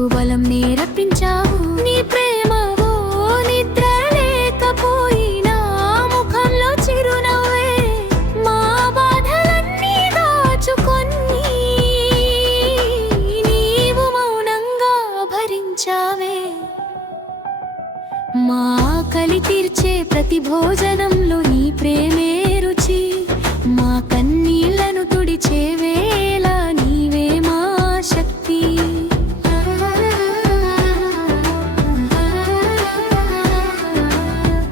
మాకు బలం నేర్పించావు. నీ ప్రేమవో నిద్ర లేకపోయినా ముఖంలో చిరునవ్వే, మా బాధలన్నీ దాచుకొని నీవు మౌనంగా భరించావే. మా ఆకలి తీర్చే ప్రతి భోజనంలో నీ ప్రేమే రుచి, మా కన్నీళ్లను తుడిచేవేలా నీవే మా శక్తి.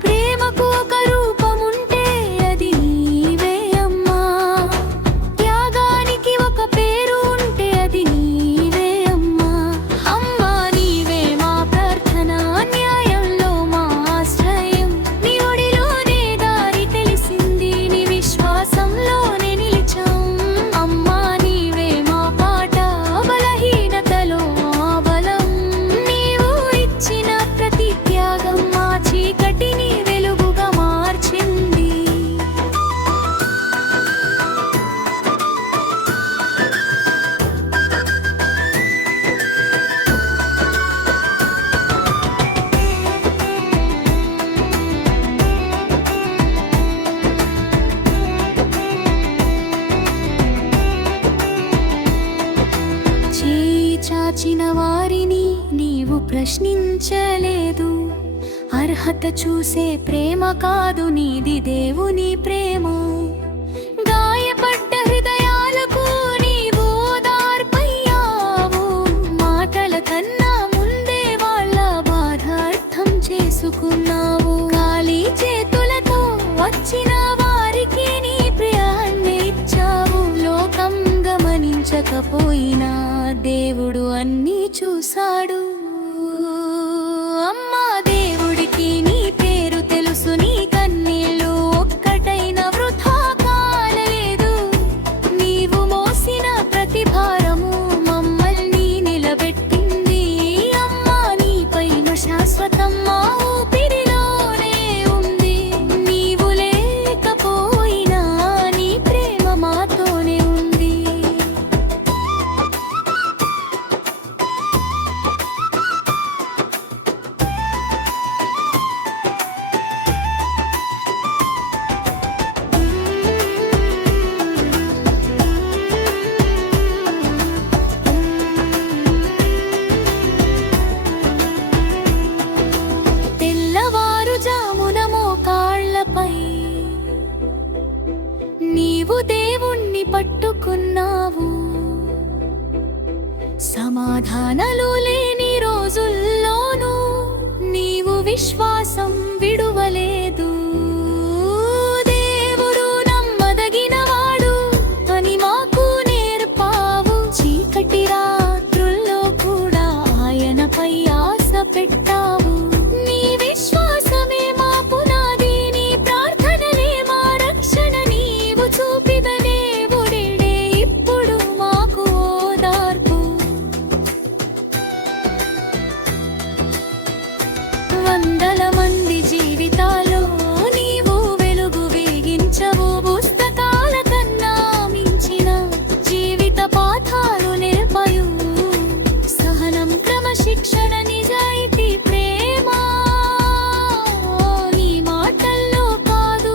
ప్రేమకు ఒక రూపముంటే అది నీవే అమ్మా, త్యాగానికి ఒక పేరు ఉంటే అది నీవే అమ్మా. అమ్మా నీవే మా ప్రార్థన, న్యాయంలో మా ఆశ్రయం, నీ ఒడిలోనే దారి తెలిసింది, నీ విశ్వాసంలోనే నిలిచాం. అమ్మా నీవే మా పాట, బలహీనతలో మా బలం, నీవు ఇచ్చిన ప్రతి త్యాగం మా చీకటిని వెలుగుగా మార్చింది. చేయి చాచిన వారిని నీవు ప్రశ్నించలేదు, అర్హత చూసే ప్రేమ కాదు నీది దేవుని ప్రేమ. గాయపడ్డ హృదయాలకు నీవు ఓదార్పయ్యావు, మాటల కన్నా ముందే వాళ్ళ బాధ అర్థం చేసుకున్నావు. ఖాళీ చేతులతో వచ్చిన వారికి నీ ప్రియాన్ని ఇచ్చావు. లోకం గమనించకపోయినా దేవుడు అన్నీ చూశాడు. అమ్మా దేవుడికి నీ పేరు తెలుసు, నీ కన్నీళ్ళు ఒక్కటైన వృథా కాలేదు. నీవు మోసిన ప్రతి భారము మమ్మల్ని నిలబెట్టింది. అమ్మా నీ పైన శాశ్వతం మా ఊపిరిలోనే ఉంది. నీవు లేకపోయినా నీ ప్రేమ మాతోనే ఉంది. తెల్లవారుజామున మోకాళ్ళపై నీవు దేవుణ్ణి పట్టుకున్నావు. సమాధానాలు లేని రోజుల్లోనూ నీవు విశ్వాసం విడువలేదు. దేవుడు నమ్మదగినవాడు అని మాకు నేర్పావు. చీకటి రాత్రుల్లో కూడా ఆయనపై ఆశ పెట్టావు. నీ విశ్వాసమే మా పునాది, నీ ప్రార్థనలే మా రక్షణ. నీవు చూపిన దేవుడే ఇప్పుడు మాకు ఓదార్పు. వందల మంది జీవితాల్లో నీవు వెలుగు వెలిగించవు. పుస్తకాల కన్నా మించిన జీవిత పాఠాలు నేర్పయు. సహనం, క్రమశిక్షణ, నిజాయితీ, ప్రేమ నీ మాటల్లో కాదు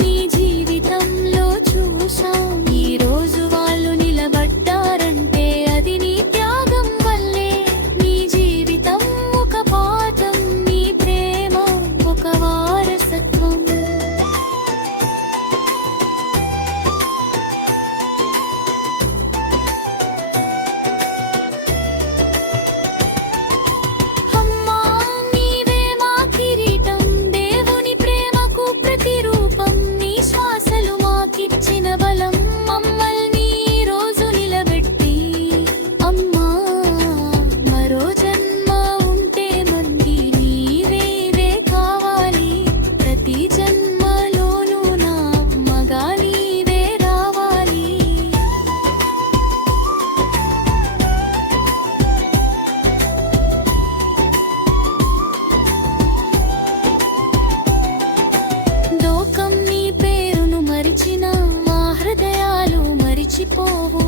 నీ జీవితంలో చూశాం. ఈ రోజు వాళ్ళు నిలబడ్డారంటే అది నీ త్యాగం వల్లే. నీ జీవితం ఒక పాఠం, నీ ప్రేమ ఒక వారసత్వం. అమ్మా నీవే మా కిరీటం, దేవుని ప్రేమకు ప్రతిరూపం. నీ శ్వాసలు మాకిచ్చిన బలం, మమ్మల్ని ఈ రోజు నిలబెట్టి. అమ్మా మరో జన్మ ఉంటే మంది నీవే కావాలి. ప్రతి జన్మలోనూ నా మగా నీవే రావాలి. లోకం నీ పేరును మరిచిన మా హృదయాలు మరిచిపోవు.